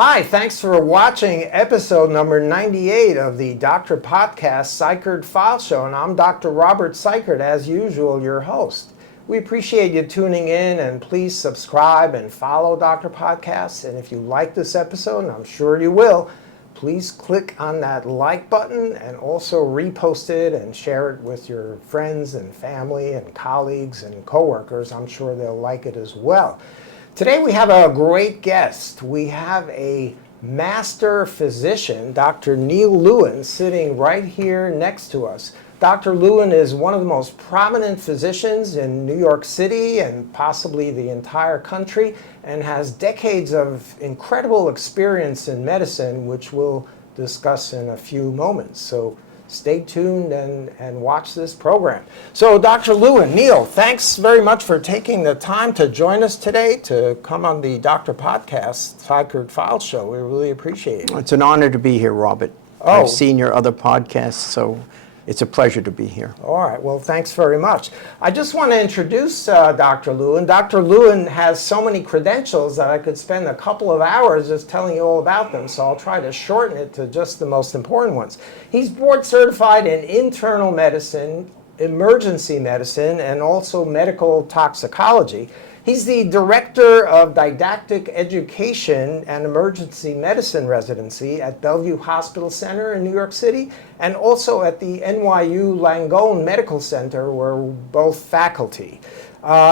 Hi, thanks for watching episode number 98 of the Doctor Podcast Cykiert Files Show, and I'm Dr. Robert Cykiert, as usual, your host. We appreciate you tuning in, and please subscribe and follow Doctor Podcasts. And if you like this episode, and I'm sure you will, please click on that like button and also repost it and share it with your friends and family and colleagues and coworkers. I'm sure they'll like it as well. Today we have a great guest. We have a master physician, Dr. Neal Lewin, sitting right here next to us. Dr. Lewin is one of the most prominent physicians in New York City and possibly the entire country, and has decades of incredible experience in medicine, which we'll discuss in a few moments. So stay tuned and watch this program. So Dr. Lewin, Neal, thanks very much for taking the time to join us today to come on the Doctor Podcast Cykiert Files Show. We really appreciate it. It's an honor to be here, Robert. Oh. I've seen your other podcasts, so it's a pleasure to be here. All right. Well, thanks very much. I just want to introduce Dr. Lewin. Dr. Lewin has so many credentials that I could spend a couple of hours just telling you all about them, so I'll try to shorten it to just the most important ones. He's board certified in internal medicine, emergency medicine, and also medical toxicology. He's the director of didactic education and emergency medicine residency at Bellevue Hospital Center in New York City, and also at the NYU Langone Medical Center, where we're both faculty.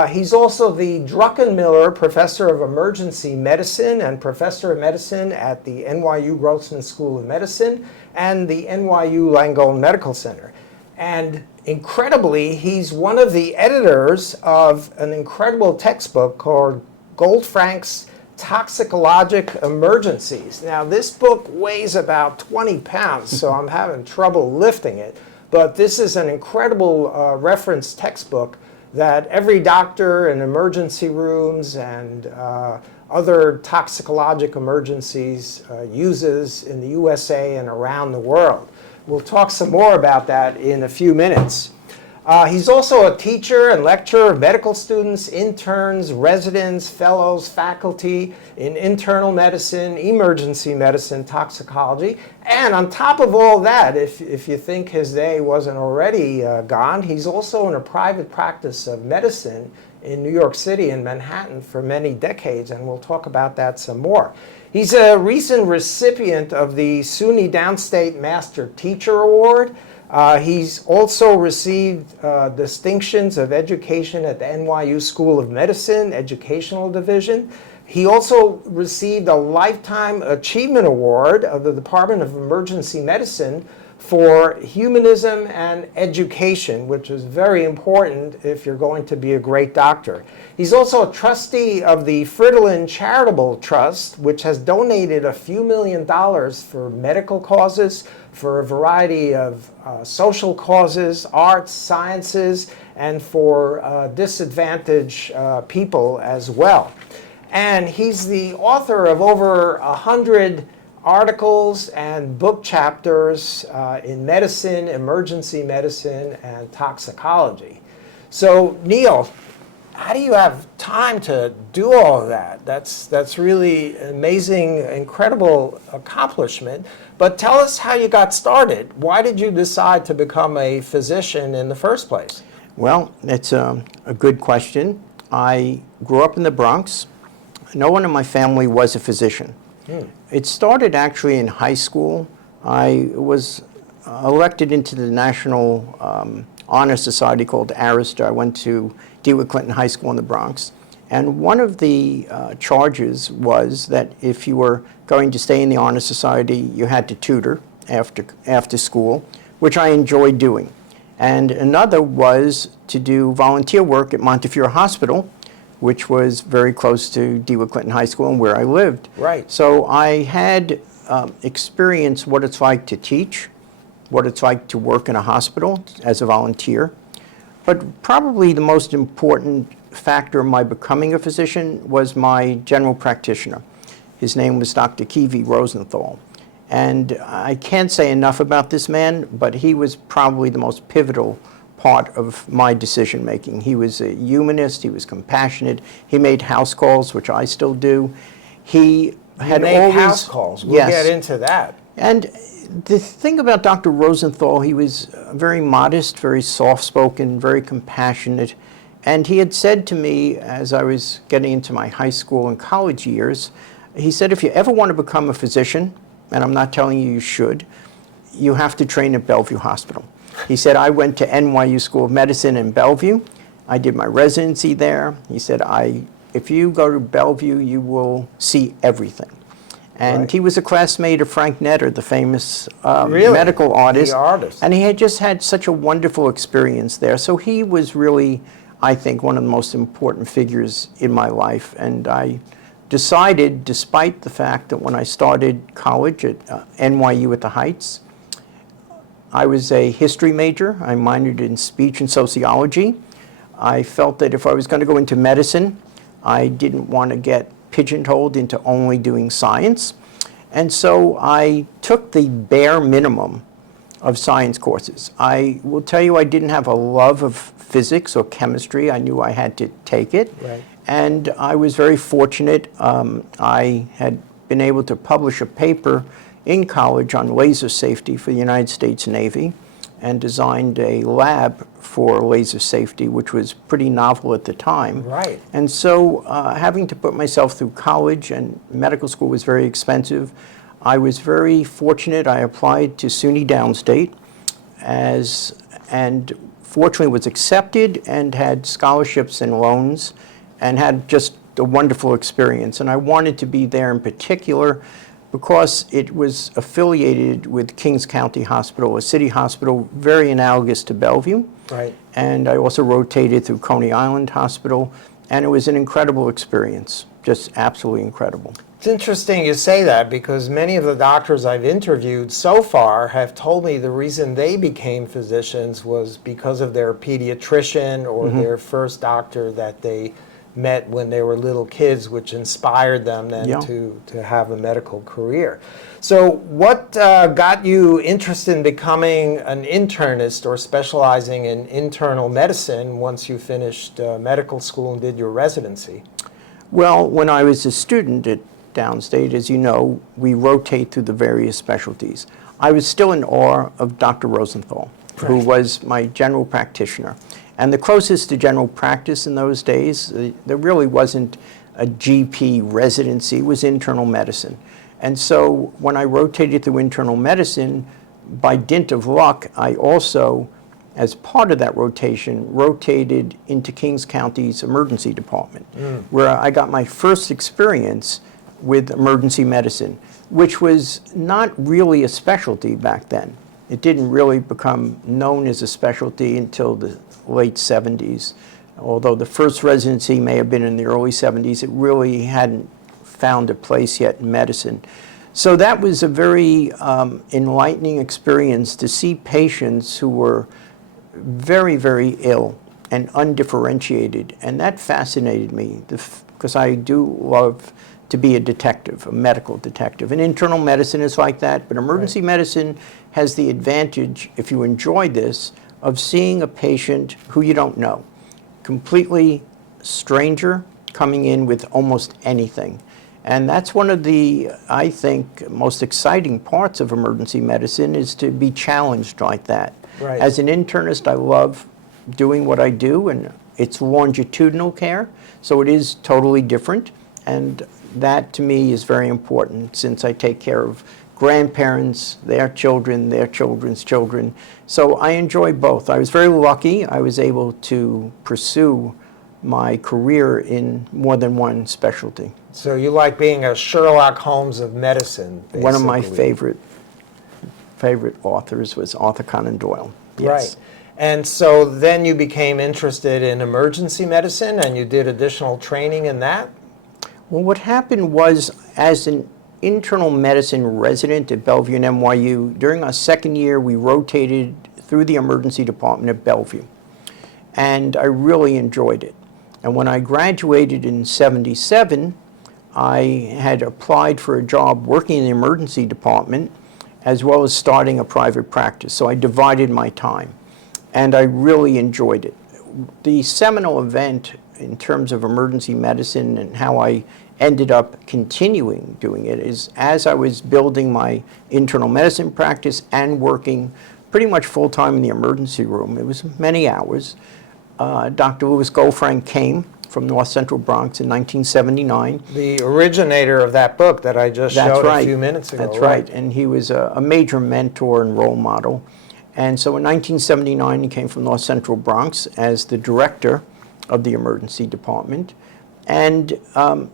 He's also the Druckenmiller Professor of Emergency Medicine and Professor of Medicine at the NYU Grossman School of Medicine and the NYU Langone Medical Center. And incredibly, he's one of the editors of an incredible textbook called Goldfrank's Toxicologic Emergencies. Now, this book weighs about 20 pounds, so I'm having trouble lifting it. But this is an incredible reference textbook that every doctor in emergency rooms and other toxicologic emergencies uses in the USA and around the world. We'll talk some more about that in a few minutes. He's also a teacher and lecturer of medical students, interns, residents, fellows, faculty in internal medicine, emergency medicine, toxicology. And on top of all that, if you think his day wasn't already gone, he's also in a private practice of medicine in New York City and Manhattan for many decades, and we'll talk about that some more. He's a recent recipient of the SUNY Downstate Master Teacher Award. He's also received distinctions of education at the NYU School of Medicine, Educational Division. He also received a Lifetime Achievement Award of the Department of Emergency Medicine for humanism and education, which is very important if you're going to be a great doctor. He's also a trustee of the Fridolin Charitable Trust, which has donated a few $1 million for medical causes, for a variety of social causes, arts, sciences, and for disadvantaged people as well. And he's the author of over 100 articles and book chapters in medicine, emergency medicine, and toxicology. So, Neal, how do you have time to do all of that? That's really amazing, incredible accomplishment. But tell us how you got started. Why did you decide to become a physician in the first place? Well, it's a good question. I grew up in the Bronx. No one in my family was a physician. It started actually in high school. I was elected into the National Honor Society called ARISTA. I went to DeWitt Clinton High School in the Bronx. And one of the charges was that if you were going to stay in the Honor Society, you had to tutor after school, which I enjoyed doing. And another was to do volunteer work at Montefiore Hospital, which was very close to DeWitt Clinton High School and where I lived. Right. So I had experienced what it's like to teach, what it's like to work in a hospital as a volunteer. But probably the most important factor in my becoming a physician was my general practitioner. His name was Dr. Kiwi Rosenthal. And I can't say enough about this man, but he was probably the most pivotal part of my decision making. He was a humanist, he was compassionate, he made house calls, which I still do. He had make always house calls. We'll yes. get into that. And the thing about Dr. Rosenthal, he was very modest, very soft-spoken, very compassionate. And he had said to me as I was getting into my high school and college years, he said, if you ever want to become a physician, and I'm not telling you you should, you have to train at Bellevue Hospital. He said, I went to NYU School of Medicine in Bellevue. I did my residency there. He said, if you go to Bellevue, you will see everything. And Right. he was a classmate of Frank Netter, the famous Really? medical artist. The artist. And he had just had such a wonderful experience there. So he was really, I think, one of the most important figures in my life. And I decided, despite the fact that when I started college at NYU at the Heights, I was a history major. I minored in speech and sociology. I felt that if I was going to go into medicine, I didn't want to get pigeonholed into only doing science. And so I took the bare minimum of science courses. I will tell you I didn't have a love of physics or chemistry. I knew I had to take it. Right. And I was very fortunate. I had been able to publish a paper in college on laser safety for the United States Navy and designed a lab for laser safety, which was pretty novel at the time. Right. And so having to put myself through college, and medical school was very expensive, I was very fortunate. I applied to SUNY Downstate and fortunately was accepted and had scholarships and loans and had just a wonderful experience. And I wanted to be there in particular because it was affiliated with Kings County Hospital, a city hospital very analogous to Bellevue. Right. And I also rotated through Coney Island Hospital, and it was an incredible experience, just absolutely incredible. It's interesting you say that because many of the doctors I've interviewed so far have told me the reason they became physicians was because of their pediatrician or their first doctor that they met when they were little kids, which inspired them then Yeah. to have a medical career. So what got you interested in becoming an internist or specializing in internal medicine once you finished medical school and did your residency? Well, when I was a student at Downstate, as you know, we rotate through the various specialties. I was still in awe of Dr. Rosenthal, who Right. was my general practitioner. And the closest to general practice in those days, there really wasn't a GP residency, it was internal medicine. And so when I rotated through internal medicine, by dint of luck, I also, as part of that rotation, rotated into Kings County's emergency department, where I got my first experience with emergency medicine, which was not really a specialty back then. It didn't really become known as a specialty until the late 70s. Although the first residency may have been in the early 70s, it really hadn't found a place yet in medicine. So that was a very enlightening experience to see patients who were very, very ill and undifferentiated. And that fascinated me because I do love to be a detective, a medical detective. And internal medicine is like that, but emergency medicine has the advantage, if you enjoy this, of seeing a patient who you don't know, completely stranger coming in with almost anything. And that's one of the, I think, most exciting parts of emergency medicine is to be challenged like that. Right. As an internist, I love doing what I do, and it's longitudinal care, so it is totally different. And that, to me, is very important since I take care of grandparents, their children, their children's children. So I enjoy both. I was very lucky. I was able to pursue my career in more than one specialty. So you like being a Sherlock Holmes of medicine, basically. One of my favorite authors was Arthur Conan Doyle. Yes. Right. And so then you became interested in emergency medicine and you did additional training in that? Well, what happened was, as an internal medicine resident at Bellevue and NYU, during our second year, we rotated through the emergency department at Bellevue. And I really enjoyed it. And when I graduated in '77, I had applied for a job working in the emergency department as well as starting a private practice. So I divided my time. And I really enjoyed it. The seminal event in terms of emergency medicine and how I ended up continuing doing it is as I was building my internal medicine practice and working pretty much full-time in the emergency room. It was many hours. Dr. Louis Goldfrank came from North Central Bronx in 1979. The originator of that book that I just showed a few minutes ago. That's right. And he was a major mentor and role model. And so in 1979, he came from North Central Bronx as the director of the emergency department. And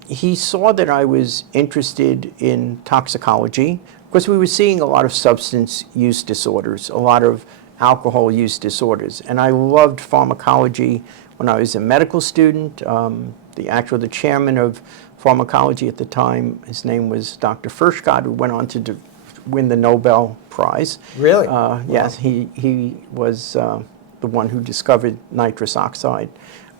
he saw that I was interested in toxicology because we were seeing a lot of substance use disorders, a lot of alcohol use disorders. And I loved pharmacology when I was a medical student. The chairman of pharmacology at the time, his name was Dr. Furchtgott, who went on to win the Nobel Prize. Really? Yes, he was the one who discovered nitrous oxide,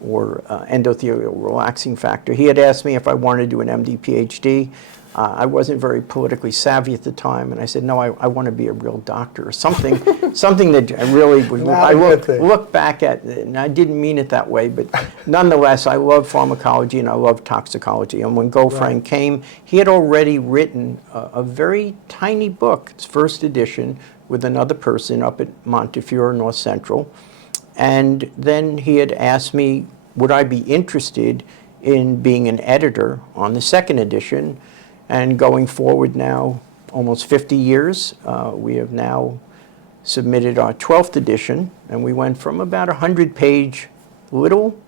or endothelial relaxing factor. He had asked me if I wanted to do an MD PhD. I wasn't very politically savvy at the time, and I said, no, I want to be a real doctor, or something, something that I really would. I look back at, and I didn't mean it that way, but nonetheless, I love pharmacology and I love toxicology. And when Goldfrank came, he had already written a very tiny book, its first edition, with another person up at Montefiore, North Central. And then he had asked me, would I be interested in being an editor on the second edition? And going forward now, almost 50 years, we have now submitted our 12th edition, and we went from about a 100-page little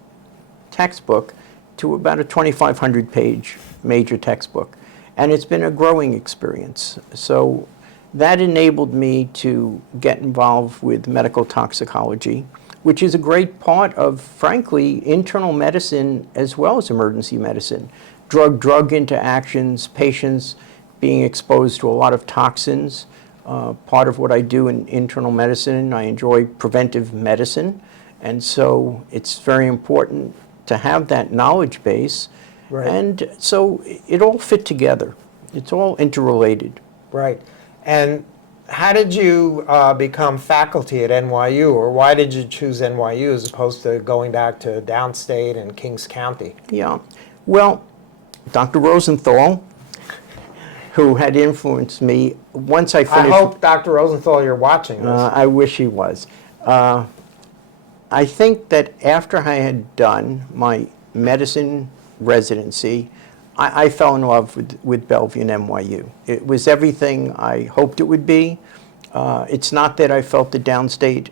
textbook to about a 2,500-page major textbook. And it's been a growing experience. So that enabled me to get involved with medical toxicology, which is a great part of, frankly, internal medicine as well as emergency medicine. Drug interactions, patients being exposed to a lot of toxins. Part of what I do in internal medicine, I enjoy preventive medicine. And so it's very important to have that knowledge base. Right. And so it all fit together. It's all interrelated. Right. And how did you become faculty at NYU, or why did you choose NYU as opposed to going back to downstate and Kings County? Yeah. Well, Dr. Rosenthal, who had influenced me, once I finished... I hope, Dr. Rosenthal, you're watching this. I wish he was. I think that after I had done my medicine residency, I fell in love with Bellevue and NYU. It was everything I hoped it would be. It's not that I felt the downstate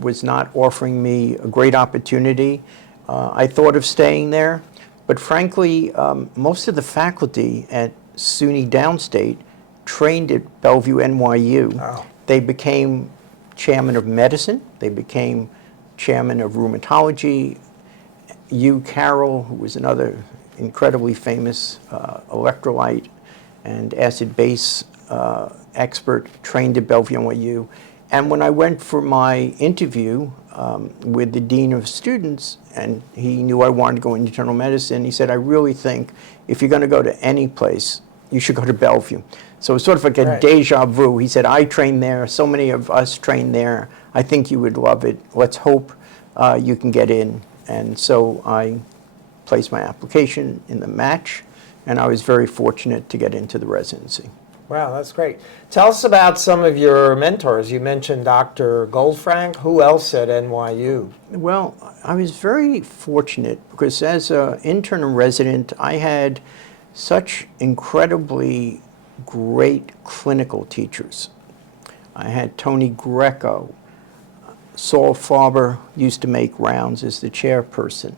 was not offering me a great opportunity. I thought of staying there. But frankly, most of the faculty at SUNY Downstate trained at Bellevue NYU. Wow. They became chairman of medicine. They became chairman of rheumatology. Hugh Carroll, who was another incredibly famous electrolyte and acid base expert, trained at Bellevue NYU. And when I went for my interview with the dean of students, and he knew I wanted to go into internal medicine, he said, I really think if you're going to go to any place, you should go to Bellevue. So it was sort of like a deja vu. He said, I trained there, so many of us trained there, I think you would love it. Let's hope you can get in. And so I placed my application in the match, and I was very fortunate to get into the residency. Wow, that's great. Tell us about some of your mentors. You mentioned Dr. Goldfrank. Who else at NYU? Well, I was very fortunate because as an intern and resident, I had such incredibly great clinical teachers. I had Tony Greco. Saul Farber used to make rounds as the chairperson.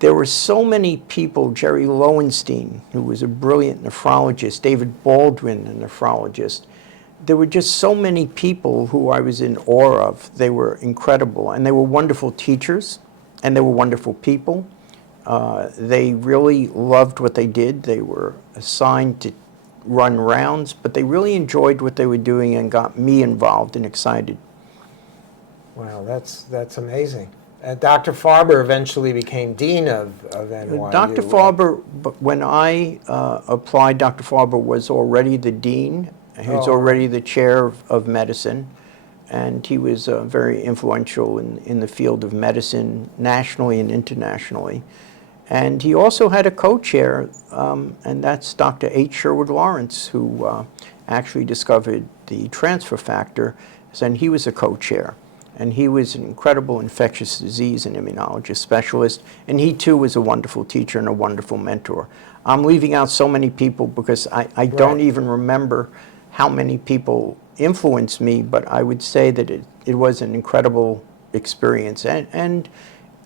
There were so many people, Jerry Lowenstein, who was a brilliant nephrologist, David Baldwin, a nephrologist. There were just so many people who I was in awe of. They were incredible, and they were wonderful teachers, and they were wonderful people. They really loved what they did. They were assigned to run rounds, but they really enjoyed what they were doing and got me involved and excited. Wow, that's amazing. Dr. Farber eventually became dean of NYU. Dr. Farber, when I applied, Dr. Farber was already the dean. He was already the chair of medicine, and he was very influential in the field of medicine nationally and internationally. And he also had a co-chair, and that's Dr. H. Sherwood Lawrence, who actually discovered the transfer factor, and he was a co-chair. And he was an incredible infectious disease and immunologist specialist, and he too was a wonderful teacher and a wonderful mentor. I'm leaving out so many people because I don't even remember how many people influenced me, but I would say that it was an incredible experience. And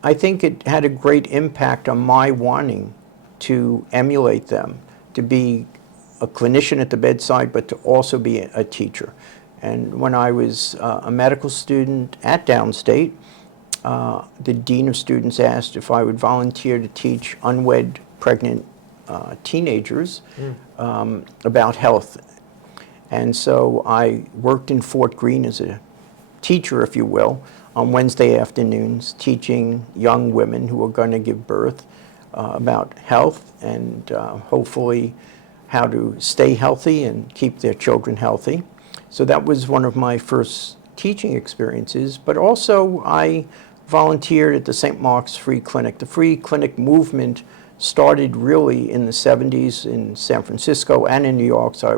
I think it had a great impact on my wanting to emulate them, to be a clinician at the bedside, but to also be a teacher. And when I was a medical student at Downstate, the dean of students asked if I would volunteer to teach unwed pregnant teenagers about health. And so I worked in Fort Greene as a teacher, if you will, on Wednesday afternoons, teaching young women who are going to give birth about health and hopefully how to stay healthy and keep their children healthy. So that was one of my first teaching experiences, but also I volunteered at the St. Mark's Free Clinic. The free clinic movement started really in the 70s in San Francisco and in New York, so I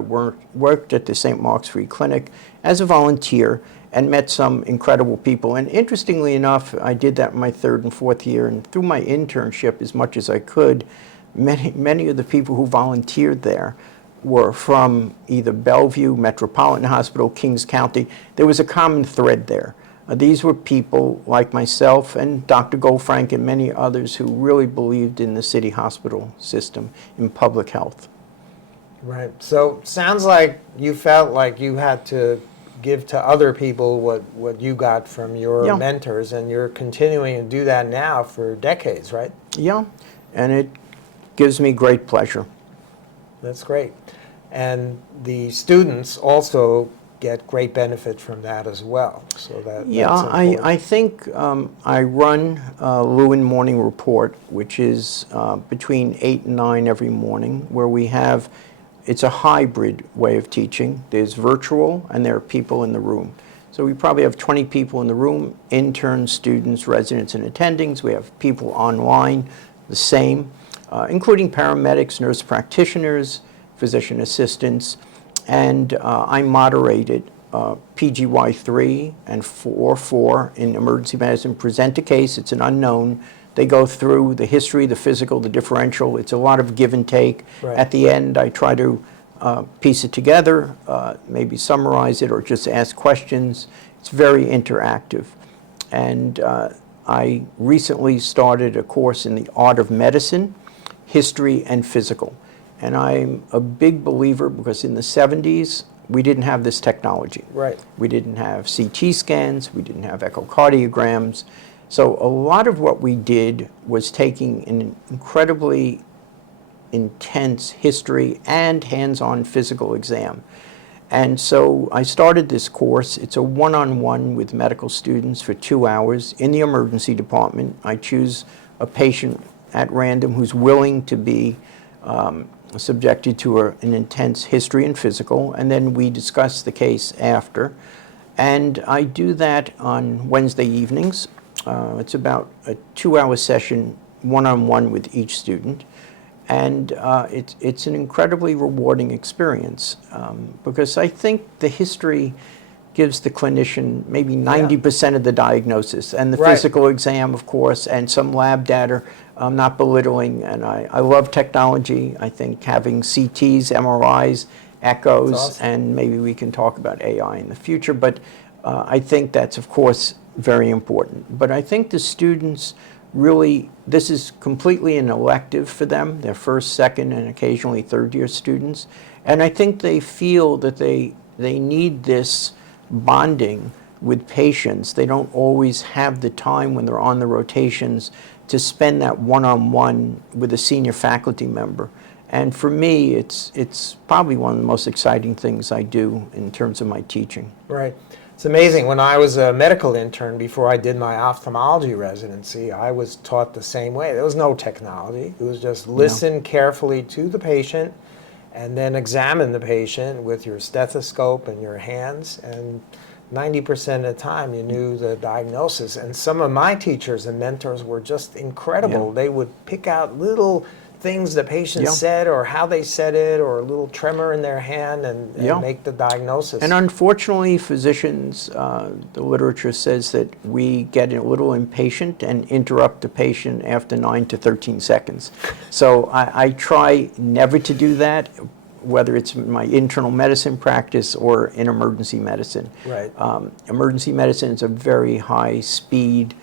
worked at the St. Mark's Free Clinic as a volunteer and met some incredible people. And interestingly enough, I did that in my third and fourth year, and through my internship as much as I could, many of the people who volunteered there were from either Bellevue, Metropolitan Hospital, Kings County. There was a common thread there. These were people like myself and Dr. Goldfrank and many others who really believed in the city hospital system, in public health. Right. So sounds like you felt like you had to give to other people what you got from your mentors, and you're continuing to do that now for decades, right? Yeah, and it gives me great pleasure. That's great. And the students also get great benefit from that as well. So that's I think I run Lewin Morning Report, which is between 8 and 9 every morning, where we have, it's a hybrid way of teaching. There's virtual and there are people in the room. So we probably have 20 people in the room, interns, students, residents, and attendings. We have people online, the same, including paramedics, nurse practitioners, physician assistants, and I moderated PGY3 and 4 in emergency medicine. Present a case, it's an unknown. They go through the history, the physical, the differential. It's a lot of give and take. Right. At the end, I try to piece it together, maybe summarize it or just ask questions. It's very interactive. And I recently started a course in the art of medicine, history, and physical. And I'm a big believer because in the 70s, we didn't have this technology. Right. We didn't have CT scans, we didn't have echocardiograms. So a lot of what we did was taking an incredibly intense history and hands-on physical exam. And so I started this course. It's a one-on-one with medical students for 2 hours in the emergency department. I choose a patient at random who's willing to be subjected to an intense history and physical, and then we discuss the case after. And I do that on Wednesday evenings. It's about a 2-hour session, one-on-one with each student. And it's an incredibly rewarding experience because I think the history gives the clinician maybe 90% of the diagnosis, and the physical exam, of course, and some lab data. I'm not belittling, and I love technology. I think having CTs, MRIs, echoes, awesome. and maybe we can talk about AI in the future, but I think that's, of course, very important. But I think the students really, this is completely an elective for them. They're first, second, and occasionally third-year students. And I think they feel that they need this bonding with patients. They don't always have the time when they're on the rotations to spend that one-on-one with a senior faculty member. And for me, it's probably one of the most exciting things I do in terms of my teaching. Right. It's amazing. When I was a medical intern before I did my ophthalmology residency, I was taught the same way. There was no technology. It was just listen carefully to the patient and then examine the patient with your stethoscope and your hands and 90% of the time you knew the diagnosis. And some of my teachers and mentors were just incredible. Yeah. They would pick out little things the patient Yeah. said or how they said it or a little tremor in their hand and Yeah. make the diagnosis. And unfortunately, physicians, the literature says that we get a little impatient and interrupt the patient after 9 to 13 seconds. So I try never to do that, whether it's in my internal medicine practice or in emergency medicine. Right. Emergency medicine is a very high speed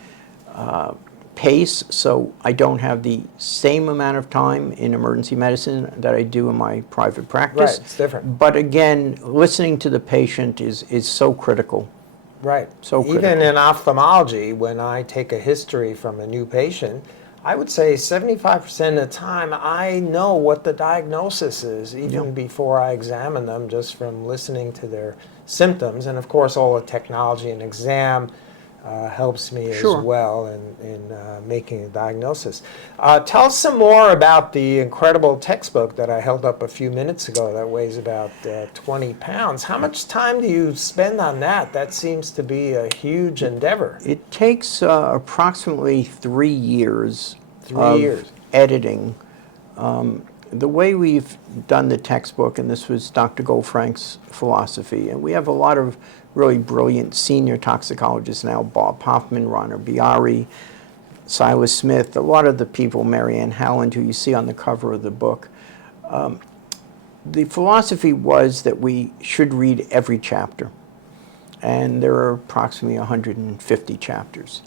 pace, so I don't have the same amount of time in emergency medicine that I do in my private practice. Right, it's different. But again, listening to the patient is so critical. Right. So Even critical. in ophthalmology, when I take a history from a new patient, I would say 75% of the time I know what the diagnosis is, even before I examine them, just from listening to their symptoms. And of course, all the technology and exam helps me Sure. as well in making a diagnosis. Tell us some more about the incredible textbook that I held up a few minutes ago that weighs about 20 pounds. How much time do you spend on that? That seems to be a huge endeavor. It takes approximately 3 years 3 of years. editing. The way we've done the textbook, and this was Dr. Goldfrank's philosophy, and we have a lot of really brilliant senior toxicologists now, Bob Hoffman, Ron Biari, Silas Smith, a lot of the people, Marianne Howland, who you see on the cover of the book. The philosophy was that we should read every chapter, and there are approximately 150 chapters.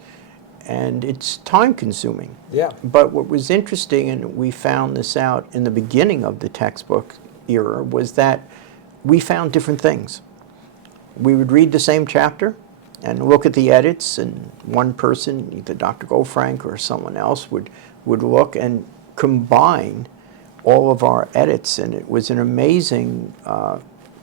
And it's time consuming. Yeah. But what was interesting, and we found this out in the beginning of the textbook era, was that we found different things. We would read the same chapter and look at the edits, and one person, either Dr. Goldfrank or someone else, would look and combine all of our edits. And it was an amazing,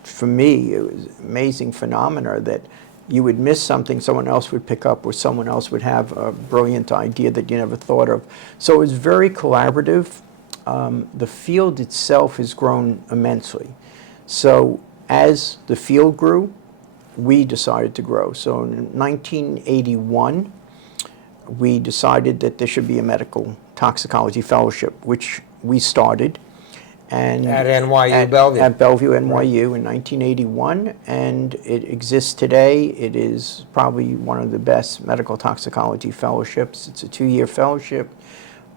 for me, it was an amazing phenomena that you would miss something someone else would pick up, or someone else would have a brilliant idea that you never thought of. So it was very collaborative. The field itself has grown immensely. So as the field grew, we decided to grow. So in 1981, we decided that there should be a medical toxicology fellowship, which we started. And At NYU Bellevue. At Bellevue, NYU in 1981, and it exists today. It is probably one of the best medical toxicology fellowships. It's a 2-year fellowship.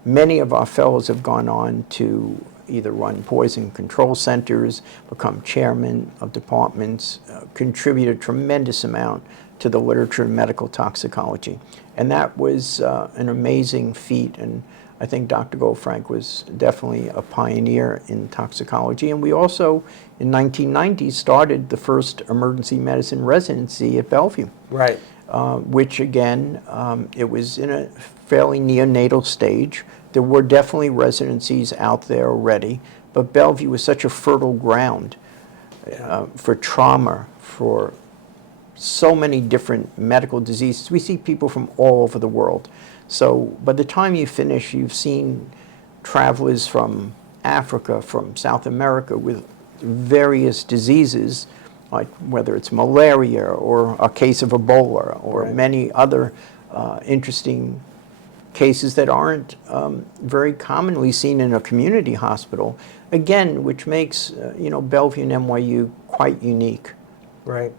Many of our fellows have gone on to either run poison control centers, become chairman of departments, contribute a tremendous amount to the literature in medical toxicology. And that was an amazing feat, and I think Dr. Goldfrank was definitely a pioneer in toxicology. And we also, in 1990, started the first emergency medicine residency at Bellevue. Right. Which again, it was in a fairly neonatal stage. There were definitely residencies out there already, but Bellevue was such a fertile ground for trauma, for so many different medical diseases. We see people from all over the world. So by the time you finish, you've seen travelers from Africa, from South America with various diseases, like whether it's malaria or a case of Ebola or Right. many other interesting cases that aren't very commonly seen in a community hospital. Again, which makes Bellevue and NYU quite unique. Right.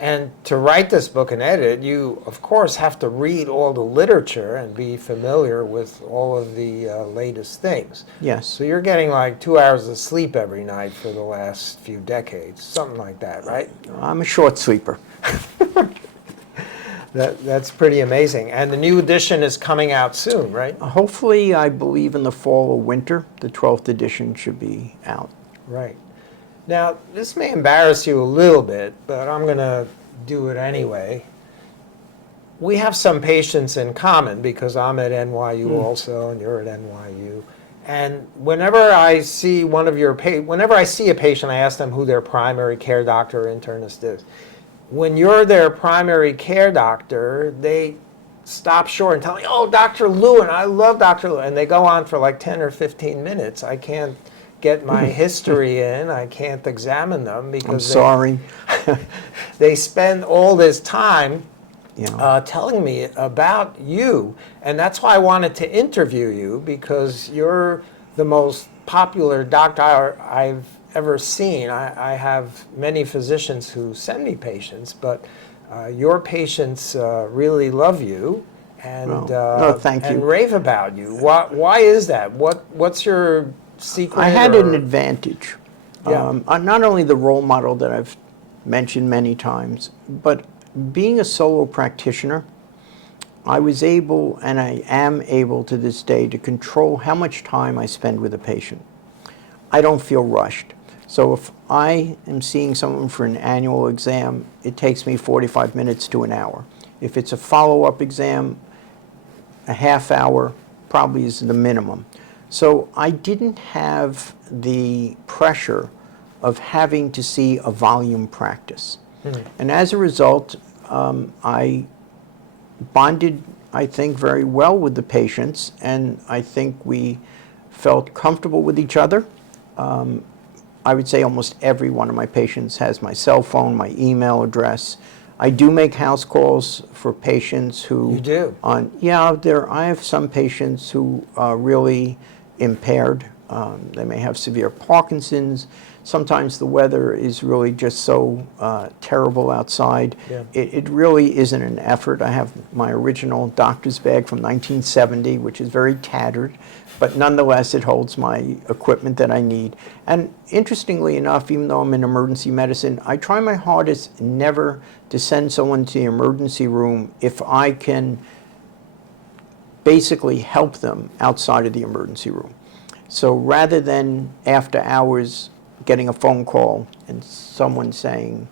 And to write this book and edit, you, of course, have to read all the literature and be familiar with all of the latest things. Yes. So you're getting like 2 hours of sleep every night for the last few decades, something like that, right? I'm a short sleeper. That's pretty amazing. And the new edition is coming out soon, right? Hopefully, I believe in the fall or winter, the 12th edition should be out. Right. Now, this may embarrass you a little bit, but I'm going to do it anyway. We have some patients in common because I'm at NYU also, and you're at NYU. And whenever I see whenever I see a patient, I ask them who their primary care doctor or internist is. When you're their primary care doctor, they stop short and tell me, "Oh, Dr. Lewin, I love Dr. Lewin," and they go on for like 10 or 15 minutes. I can't get my history in. I can't examine them because I'm sorry. they spend all this time Yeah. telling me about you. And that's why I wanted to interview you, because you're the most popular doctor I've ever seen. I have many physicians who send me patients, but your patients really love you and No, thank you. rave about you. Why is that? What's your secret? I had an advantage. Yeah. I'm not only the role model that I've mentioned many times, but being a solo practitioner, I was able, and I am able to this day, to control how much time I spend with a patient. I don't feel rushed. So if I am seeing someone for an annual exam, it takes me 45 minutes to an hour. If it's a follow-up exam, a half hour probably is the minimum. So I didn't have the pressure of having to see a volume practice. And as a result, I bonded, I think, very well with the patients, and I think we felt comfortable with each other. I would say almost every one of my patients has my cell phone, my email address. I do make house calls for patients who... You do? Yeah, I have some patients who are really impaired. They may have severe Parkinson's. Sometimes the weather is really just so terrible outside. Yeah. It really isn't an effort. I have my original doctor's bag from 1970, which is very tattered, but nonetheless it holds my equipment that I need. And interestingly enough, even though I'm in emergency medicine, I try my hardest never to send someone to the emergency room if I can basically help them outside of the emergency room. So rather than after hours getting a phone call and someone saying,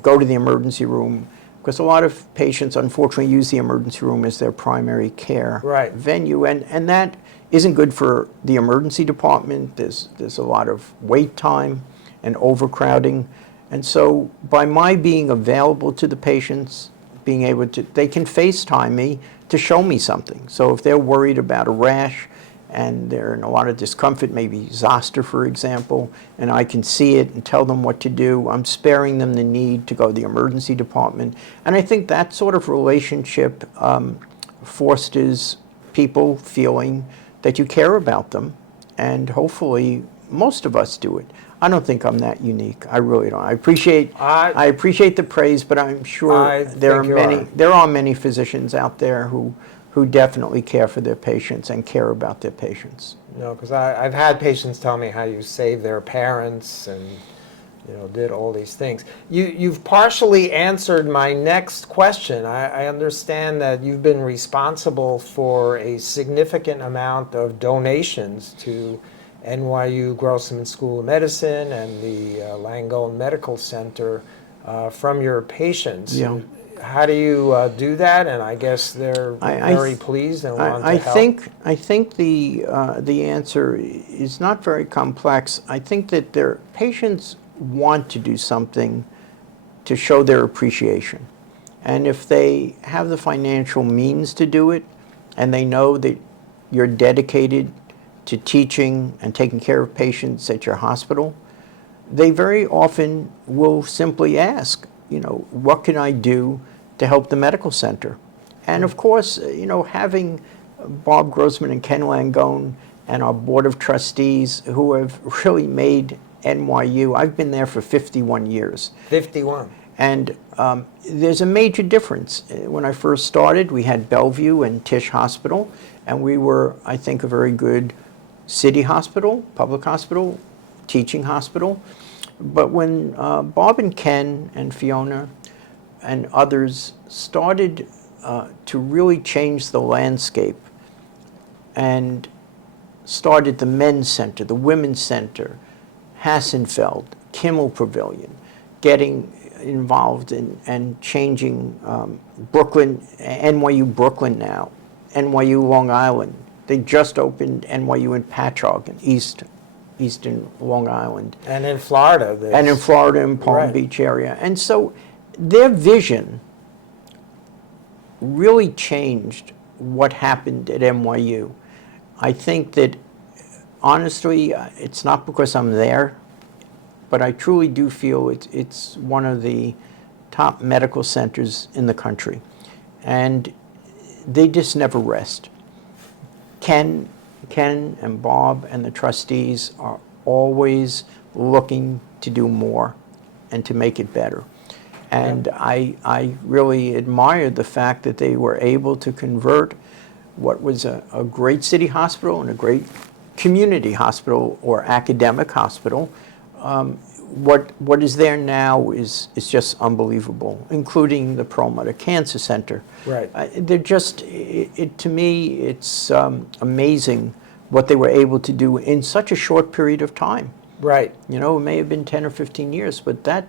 go to the emergency room, because a lot of patients unfortunately use the emergency room as their primary care venue, and that isn't good for the emergency department. There's a lot of wait time and overcrowding. And so by my being available to the patients, being able to, they can FaceTime me to show me something. So if they're worried about a rash and they're in a lot of discomfort, maybe zoster, for example, and I can see it and tell them what to do, I'm sparing them the need to go to the emergency department. And I think that sort of relationship fosters people feeling that you care about them, and hopefully most of us do it. I don't think I'm that unique. I really don't. I appreciate the praise, but I'm sure there are many physicians out there who definitely care for their patients and care about their patients. No, because I've had patients tell me how you saved their parents and did all these things. You've partially answered my next question. I understand that you've been responsible for a significant amount of donations to NYU Grossman School of Medicine and the Langone Medical Center from your patients. Yeah. How do you do that? And I guess they're very pleased and want to help. I think the answer is not very complex. I think that their patients want to do something to show their appreciation. And if they have the financial means to do it, and they know that you're dedicated to teaching and taking care of patients at your hospital, they very often will simply ask, what can I do to help the medical center? And of course, having Bob Grossman and Ken Langone and our board of trustees who have really made NYU, I've been there for 51 years. 51. And there's a major difference. When I first started, we had Bellevue and Tisch Hospital, and we were, I think, a very good city hospital, public hospital, teaching hospital. But when Bob and Ken and Fiona and others started to really change the landscape and started the men's center, the women's center, Hassenfeld, Kimmel Pavilion, getting involved in and changing Brooklyn, NYU Brooklyn now, NYU Long Island. They just opened NYU in Patchogue in eastern Long Island. And in Florida. And in Florida, in Palm Beach area. And so their vision really changed what happened at NYU. I think that honestly, it's not because I'm there, but I truly do feel it's one of the top medical centers in the country. And they just never rest. Ken and Bob and the trustees are always looking to do more and to make it better. And I really admired the fact that they were able to convert what was a great city hospital and a great community hospital or academic hospital. What is there now is just unbelievable, including the Perlmutter Cancer Center. Right. They're just, to me, it's amazing what they were able to do in such a short period of time. Right. You know, it may have been 10 or 15 years, but that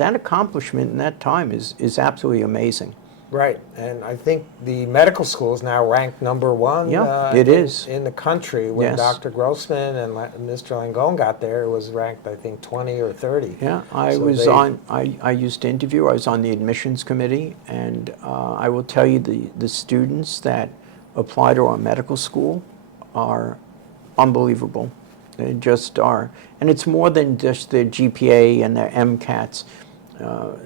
accomplishment in that time is absolutely amazing. Right, and I think the medical school is now ranked number one it is. in the country. When Yes. Dr. Grossman and Mr. Langone got there, it was ranked, I think, 20 or 30. Yeah, I used to interview, I was on the admissions committee, and I will tell you the students that apply to our medical school are unbelievable. They just are. And it's more than just their GPA and their MCATs.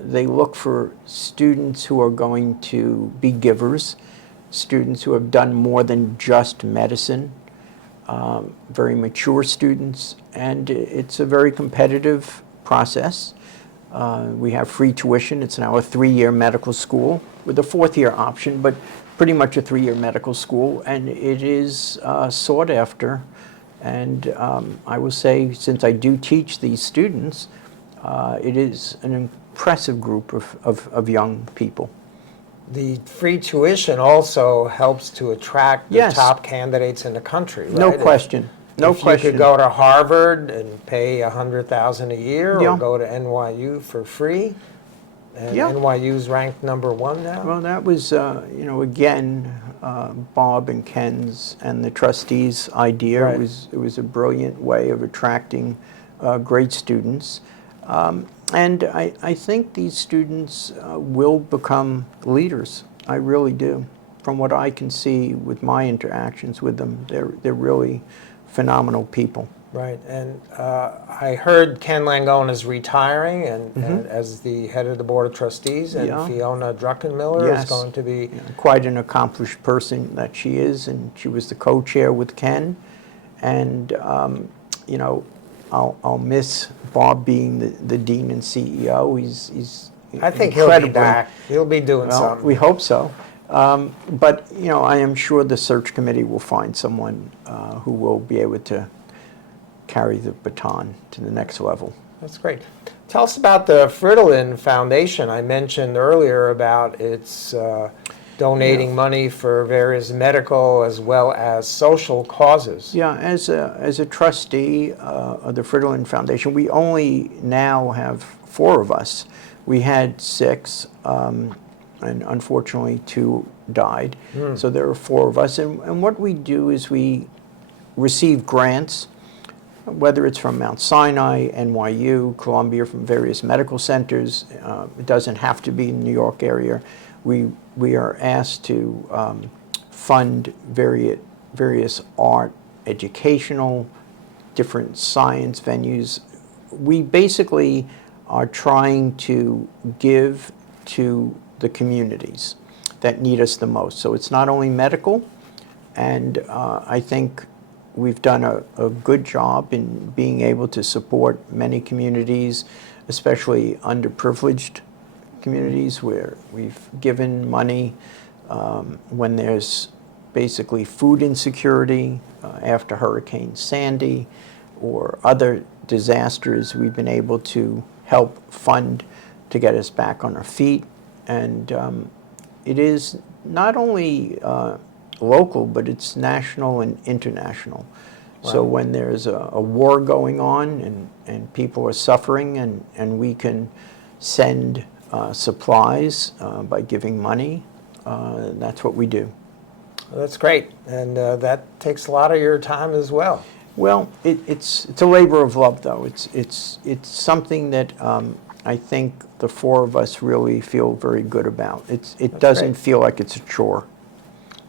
They look for students who are going to be givers, students who have done more than just medicine, very mature students, and it's a very competitive process. We have free tuition. It's now a 3-year medical school with a 4th-year option, but pretty much a 3-year medical school, and it is sought after. And I will say, since I do teach these students, it is an impressive group of young people. The free tuition also helps to attract the Yes. top candidates in the country, right? No question. No if question. you could go to Harvard and pay $100,000 a year, Yeah. or go to NYU for free, and Yeah. NYU's ranked number one now. Well, that was, again, Bob and Ken's and the trustees' idea. Right. It was a brilliant way of attracting great students. And I think these students will become leaders. I really do. From what I can see with my interactions with them, they're really phenomenal people. Right, and I heard Ken Langone is retiring and as the head of the Board of Trustees, and Yeah. Fiona Druckenmiller Yes. is going to be... Quite an accomplished person that she is, and she was the co-chair with Ken. And, I'll miss Bob being the dean and CEO. He's I think he'll be incredibly- back. He'll be doing Well, something. we hope so. But, I am sure the search committee will find someone who will be able to carry the baton to the next level. That's great. Tell us about the Fridolin Foundation. I mentioned earlier about its donating money for various medical as well as social causes. Yeah, as a trustee of the Fridolin Foundation, we only now have 4 of us. We had 6, and unfortunately 2 died. So there are 4 of us. And what we do is we receive grants, whether it's from Mount Sinai, NYU, Columbia, from various medical centers. It doesn't have to be in the New York area. We are asked to fund various art, educational, different science venues. We basically are trying to give to the communities that need us the most. So it's not only medical, and I think we've done a good job in being able to support many communities, especially underprivileged communities, where we've given money when there's basically food insecurity after Hurricane Sandy or other disasters. We've been able to help fund to get us back on our feet. And it is not only local, but it's national and international. Wow. So when there's a war going on and people are suffering, and we can send supplies by giving money, that's what we do. Well, that's great, and that takes a lot of your time as well. Well, it's a labor of love, though. It's something that I think the 4 of us really feel very good about. It doesn't great. feel like it's a chore.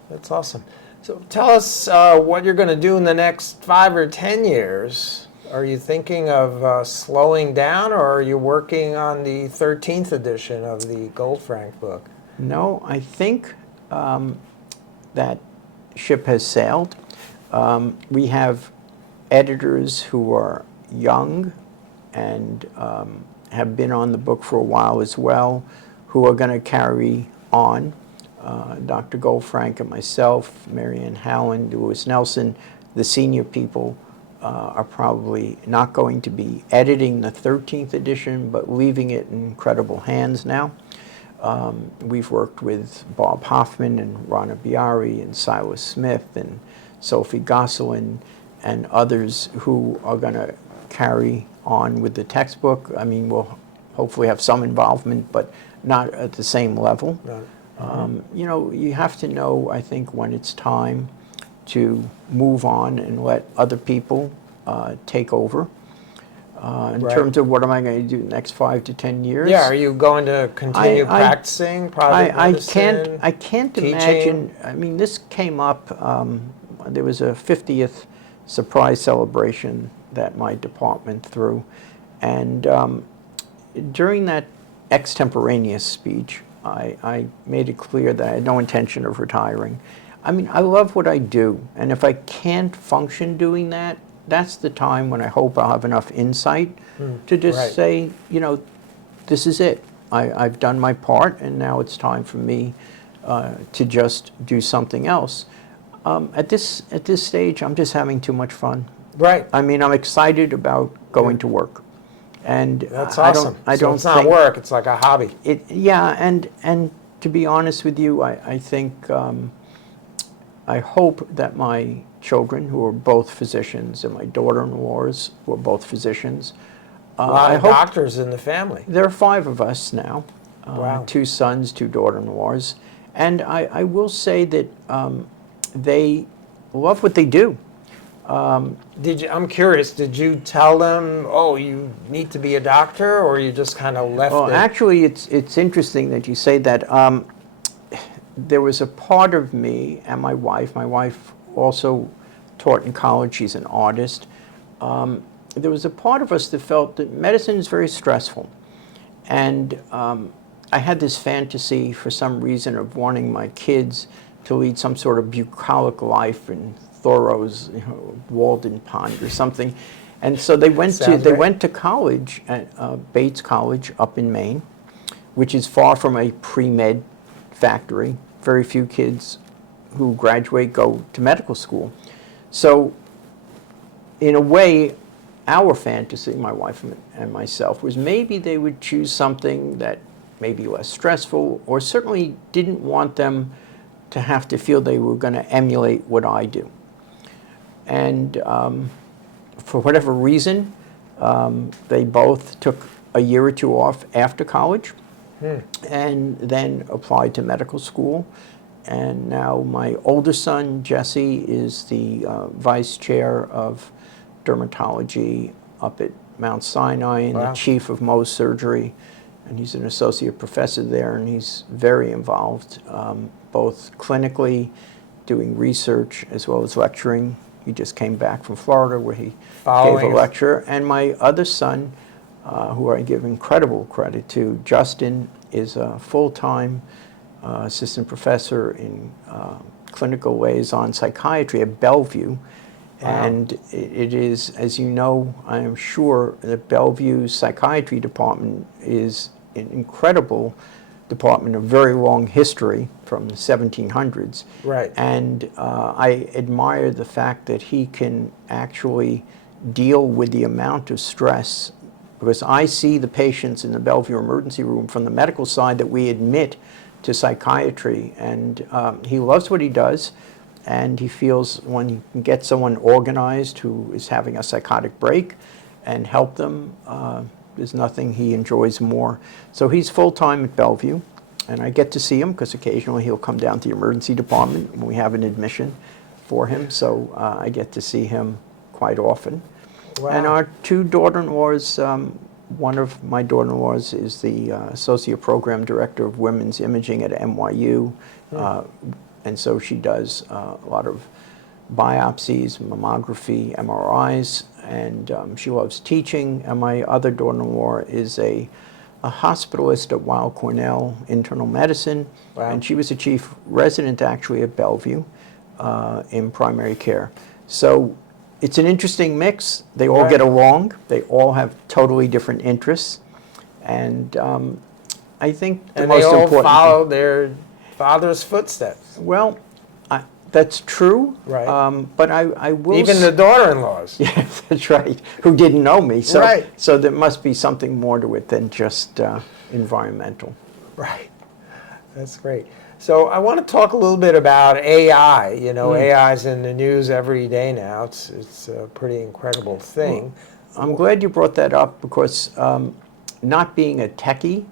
That's awesome. So tell us what you're going to do in the next 5 or 10 years. Are you thinking of slowing down, or are you working on the 13th edition of the Goldfrank book? No, I think that ship has sailed. We have editors who are young and have been on the book for a while as well, who are going to carry on. Dr. Goldfrank and myself, Marianne Howland, Lewis Nelson, the senior people are probably not going to be editing the 13th edition, but leaving it in incredible hands now. We've worked with Bob Hoffman and Rana Biari and Silas Smith and Sophie Gosselin and others who are going to carry on with the textbook. I mean, we'll hopefully have some involvement, but not at the same level. You know, you have to know, I think, when it's time to move on and let other people take over. In terms of what am I going to do the next 5 to 10 years? Yeah, are you going to continue practicing private medicine? I can't teaching? imagine. I mean, this came up. There was a 50th surprise celebration that my department threw, and during that extemporaneous speech, I made it clear that I had no intention of retiring. I mean, I love what I do, and if I can't function doing that, that's the time when I hope I'll have enough insight to just say, you know, this is it. I've done my part, and now it's time for me to just do something else. At this stage, I'm just having too much fun. Right. I mean, I'm excited about going to work, and that's awesome. I don't it's not think work; it's like a hobby. Yeah, and to be honest with you, I think I hope that my children, who are both physicians, and my daughter-in-laws, who are both physicians, a lot of doctors in the family. There are 5 of us now. Wow. 2 sons, 2 daughter-in-laws, and I will say that they love what they do. I'm curious, did you tell them, oh, you need to be a doctor, or you just kind of left it? Actually, it's interesting that you say that. There was a part of me and my wife also taught in college, she's an artist. There was a part of us that felt that medicine is very stressful. And I had this fantasy for some reason of wanting my kids to lead some sort of bucolic life in Thoreau's, Walden Pond or something. And so they went to college at Bates College up in Maine, which is far from a pre-med factory. Very few kids who graduate go to medical school. So in a way, our fantasy, my wife and myself, was maybe they would choose something that may be less stressful, or certainly didn't want them to have to feel they were going to emulate what I do. And for whatever reason, they both took a year or 2 off after college and then applied to medical school. And now my older son, Jesse, is the vice chair of dermatology up at Mount Sinai and the chief of Mohs surgery. And he's an associate professor there, and he's very involved, both clinically, doing research, as well as lecturing. He just came back from Florida, where he gave a lecture. And my other son, who I give incredible credit to, Justin, is a full-time assistant professor in clinical liaison psychiatry at Bellevue. Wow. And it is, as you know, I am sure that Bellevue's psychiatry department is an incredible department of very long history from the 1700s. Right. And I admire the fact that he can actually deal with the amount of stress, because I see the patients in the Bellevue emergency room from the medical side that we admit to psychiatry, and he loves what he does, and he feels when he can get someone organized who is having a psychotic break and help them, there's nothing he enjoys more. So he's full-time at Bellevue, and I get to see him because occasionally he'll come down to the emergency department when we have an admission for him, so I get to see him quite often. Wow. And our 2 daughter-in-laws, one of my daughter-in-laws is the Associate Program Director of Women's Imaging at NYU. and so she does a lot of biopsies, mammography, MRIs, and she loves teaching. And my other daughter-in-law is a hospitalist at Weill Cornell Internal Medicine, Wow. and she was a chief resident actually at Bellevue in primary care. So it's an interesting mix. They all Right. get along. They all have totally different interests, and I think the And most they all important follow their father's footsteps. well, that's true. Right. But I will Even the daughter-in-laws. yes, that's right. Who didn't know me? So, Right. So there must be something more to it than just environmental. Right. That's great. So I want to talk a little bit about AI. You know, AI is in the news every day now. It's a pretty incredible thing. I'm glad you brought that up because not being a techie,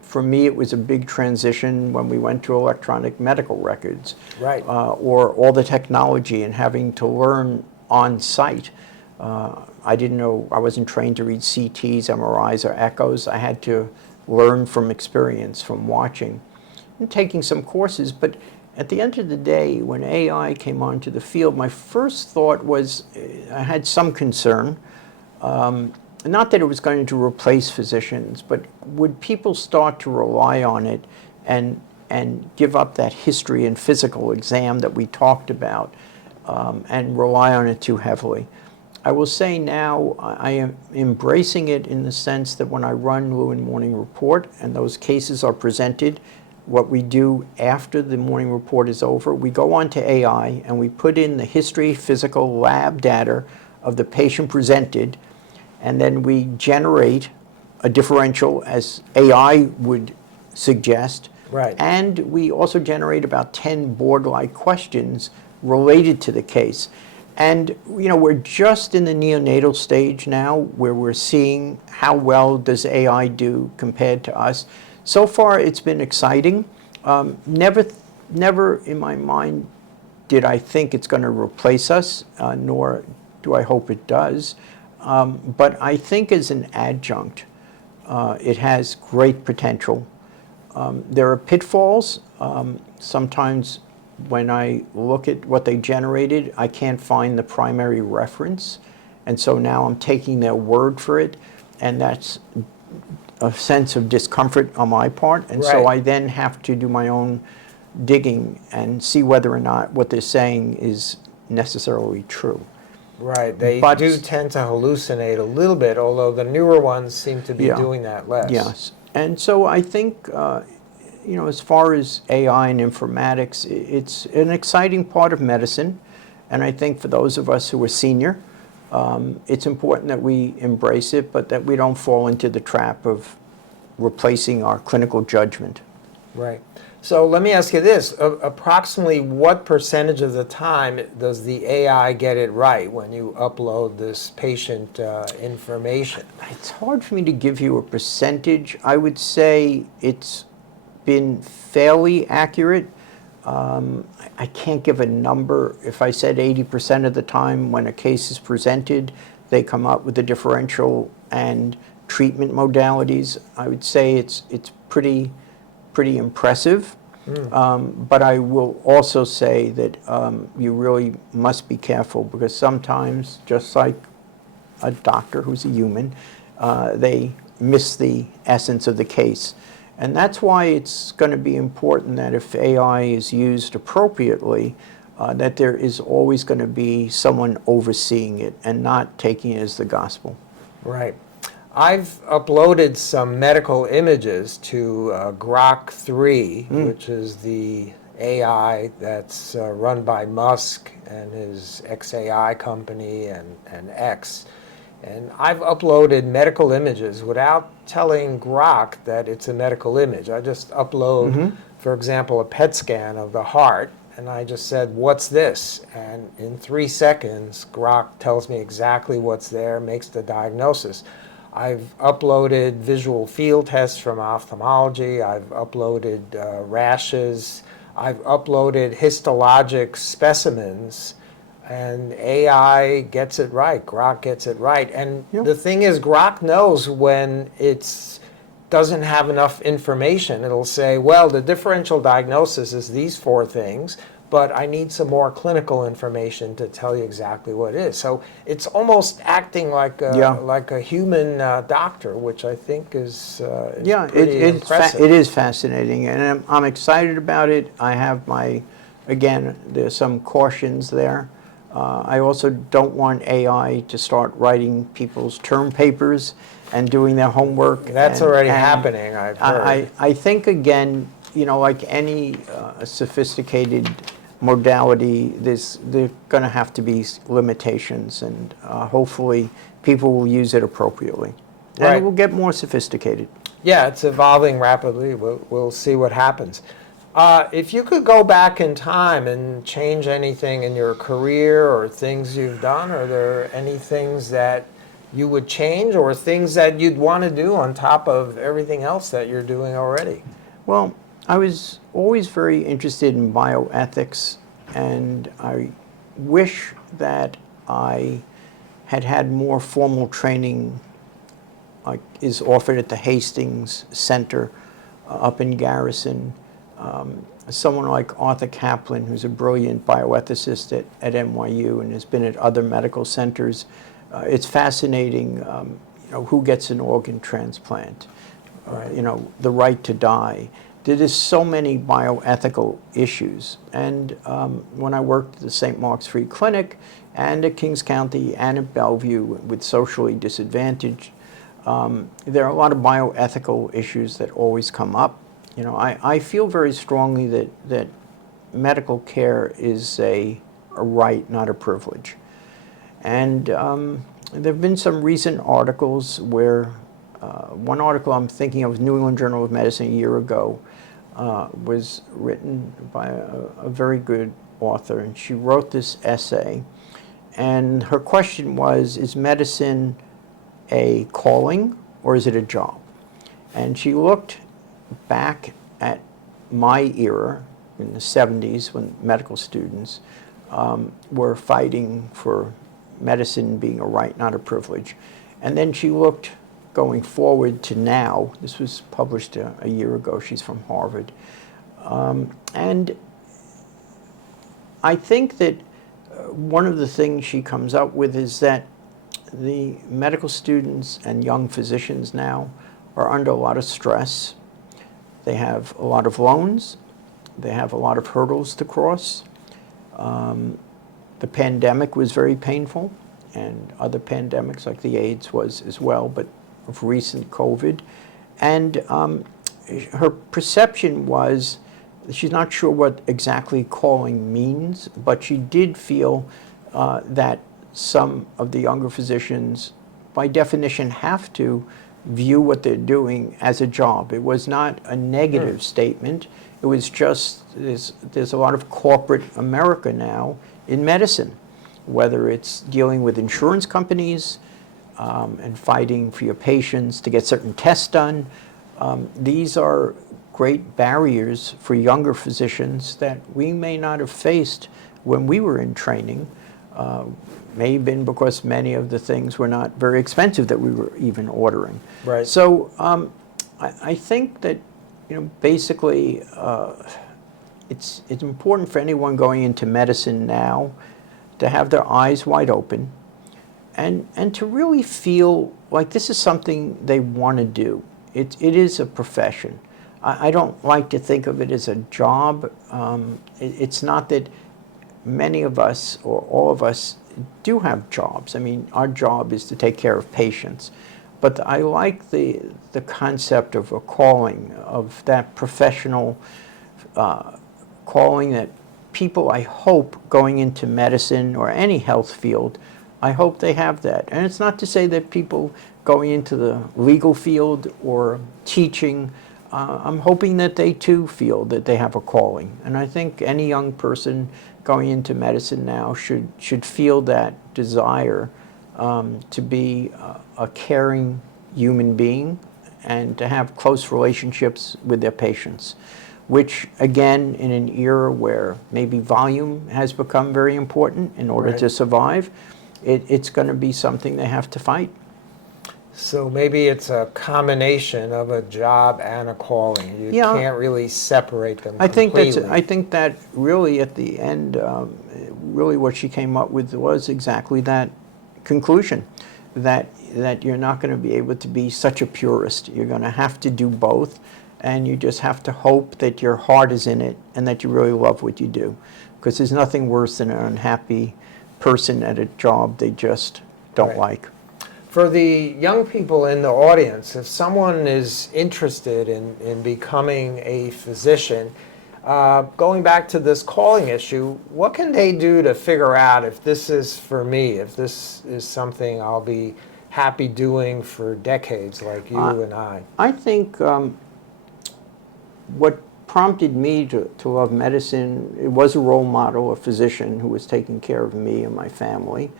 for me it was a big transition when we went to electronic medical records. Right. Or all the technology and having to learn on site. I didn't know, I wasn't trained to read CTs, MRIs, or echoes. I had to learn from experience, from watching and taking some courses. But at the end of the day, when AI came onto the field, my first thought was I had some concern. Not that it was going to replace physicians, but would people start to rely on it and give up that history and physical exam that we talked about and rely on it too heavily? I will say now I am embracing it in the sense that when I run Lewin Morning Report and those cases are presented, what we do after the morning report is over, we go on to AI and we put in the history, physical, lab data of the patient presented, and then we generate a differential as AI would suggest. Right. And we also generate about 10 board-like questions related to the case. And you know, we're just in the neonatal stage now where we're seeing how well does AI do compared to us. So far it's been exciting. Never in my mind did I think it's going to replace us, nor do I hope it does. But I think as an adjunct, it has great potential. There are pitfalls. Sometimes when I look at what they generated, I can't find the primary reference. And so now I'm taking their word for it, and that's a sense of discomfort on my part. And so Right. I then have to do my own digging and see whether or not what they're saying is necessarily true. Right. They But- do tend to hallucinate a little bit, although the newer ones seem to be Yeah. doing that less. Yes. And so I think, you know, as far as AI and informatics, it's an exciting part of medicine. And I think for those of us who are senior, it's important that we embrace it, but that we don't fall into the trap of replacing our clinical judgment. Right. So let me ask you this. Approximately what percentage of the time does the AI get it right when you upload this patient information? It's hard for me to give you a percentage. I would say it's been fairly accurate. I can't give a number. If I said 80% of the time when a case is presented, they come up with the differential and treatment modalities, I would say it's pretty impressive. But I will also say that you really must be careful because sometimes, just like a doctor who's a human, they miss the essence of the case. And that's why it's going to be important that if AI is used appropriately, that there is always going to be someone overseeing it and not taking it as the gospel. Right. I've uploaded some medical images to Grok 3, which is the AI that's run by Musk and his XAI company and X. And I've uploaded medical images without telling Grok that it's a medical image. I just upload, for example, a PET scan of the heart, and I just said, "What's this?" And in 3 seconds, Grok tells me exactly what's there, makes the diagnosis. I've uploaded visual field tests from ophthalmology. I've uploaded rashes. I've uploaded histologic specimens. And AI gets it right. Grok gets it right. And Yep. the thing is, Grok knows when it's doesn't have enough information. It'll say, well, the differential diagnosis is these 4 things, but I need some more clinical information to tell you exactly what it is. So it's almost acting like a human doctor, which I think is pretty impressive. It is fascinating, and I'm excited about it. I have again, there's some cautions there. I also don't want AI to start writing people's term papers and doing their homework. That's already happening, I've heard. I think, again, like any sophisticated modality, there's going to have to be limitations, and hopefully people will use it appropriately. And it will get more sophisticated. Yeah, it's evolving rapidly. We'll see what happens. If you could go back in time and change anything in your career or things you've done, are there any things that you would change or things that you'd want to do on top of everything else that you're doing already? Well, I was always very interested in bioethics, and I wish that I had had more formal training like is offered at the Hastings Center up in Garrison. Someone like Arthur Kaplan, who's a brilliant bioethicist at NYU and has been at other medical centers. It's fascinating, who gets an organ transplant, the right to die. There is so many bioethical issues. And when I worked at the St. Mark's Free Clinic and at Kings County and at Bellevue with socially disadvantaged, there are a lot of bioethical issues that always come up. I feel very strongly that medical care is a right, not a privilege. And there have been some recent articles where, one article I'm thinking of, New England Journal of Medicine a year ago, was written by a very good author, and she wrote this essay. And her question was, is medicine a calling or is it a job? And she looked back at my era in the 70s when medical students were fighting for medicine being a right, not a privilege. And then she looked going forward to now. This was published a year ago. She's from Harvard. And I think that one of the things she comes up with is that the medical students and young physicians now are under a lot of stress. They have a lot of loans. They have a lot of hurdles to cross. The pandemic was very painful, and other pandemics like the AIDS was as well, but of recent COVID. And her perception was, she's not sure what exactly calling means, but she did feel that some of the younger physicians, by definition, have to view what they're doing as a job. It was not a negative statement. It was just, there's a lot of corporate America now in medicine, whether it's dealing with insurance companies and fighting for your patients to get certain tests done. These are great barriers for younger physicians that we may not have faced when we were in training. May have been because many of the things were not very expensive that we were even ordering. Right. So I think that basically it's important for anyone going into medicine now to have their eyes wide open and to really feel like this is something they want to do. It is a profession. I don't like to think of it as a job. It's not that many of us or all of us do have jobs. I mean, our job is to take care of patients. But I like the concept of a calling, of that professional calling that people, I hope, going into medicine or any health field, I hope they have that. And it's not to say that people going into the legal field or teaching, I'm hoping that they too feel that they have a calling. And I think any young person going into medicine now should feel that desire to be a caring human being and to have close relationships with their patients, which again, in an era where maybe volume has become very important in order to survive, it's going to be something they have to fight. So maybe it's a combination of a job and a calling. You Yeah. can't really separate them I think completely. I think that really at the end, really what she came up with was exactly that conclusion, that you're not going to be able to be such a purist. You're going to have to do both, and you just have to hope that your heart is in it and that you really love what you do, because there's nothing worse than an unhappy person at a job they just don't Right. like. For the young people in the audience, if someone is interested in becoming a physician, going back to this calling issue, what can they do to figure out if this is for me, if this is something I'll be happy doing for decades like you and I? I think what prompted me to love medicine, it was a role model, a physician who was taking care of me and my family,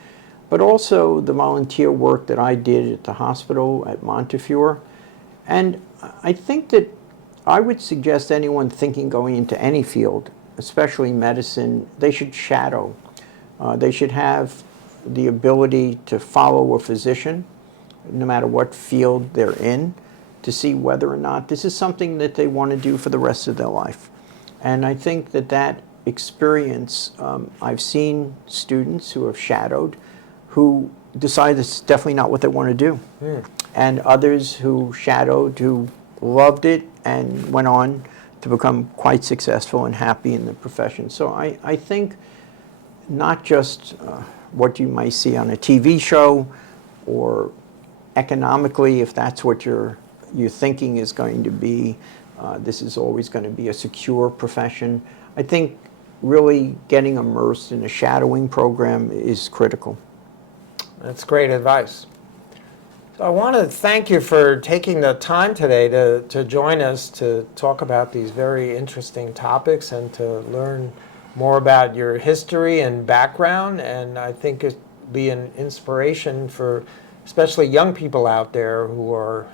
but also the volunteer work that I did at the hospital at Montefiore. And I think that I would suggest anyone thinking going into any field, especially medicine, they should shadow. They should have the ability to follow a physician, no matter what field they're in, to see whether or not this is something that they want to do for the rest of their life. And I think that experience, I've seen students who have shadowed who decide it's definitely not what they want to do. And others who shadowed, who loved it and went on to become quite successful and happy in the profession. So I think not just what you might see on a TV show, or economically, if that's what you're thinking is going to be, this is always going to be a secure profession. I think really getting immersed in a shadowing program is critical. That's great advice. So I want to thank you for taking the time today to join us to talk about these very interesting topics and to learn more about your history and background. And I think it'd be an inspiration for especially young people out there who are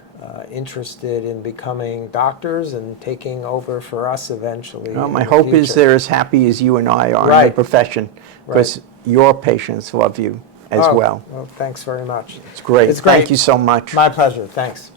interested in becoming doctors and taking over for us eventually. Well, my in the hope is future. they're as happy as you and I are in Right. the profession, because your patients love you as well. Well, thanks very much. It's great. It's great. Thank you so much. My pleasure. Thanks.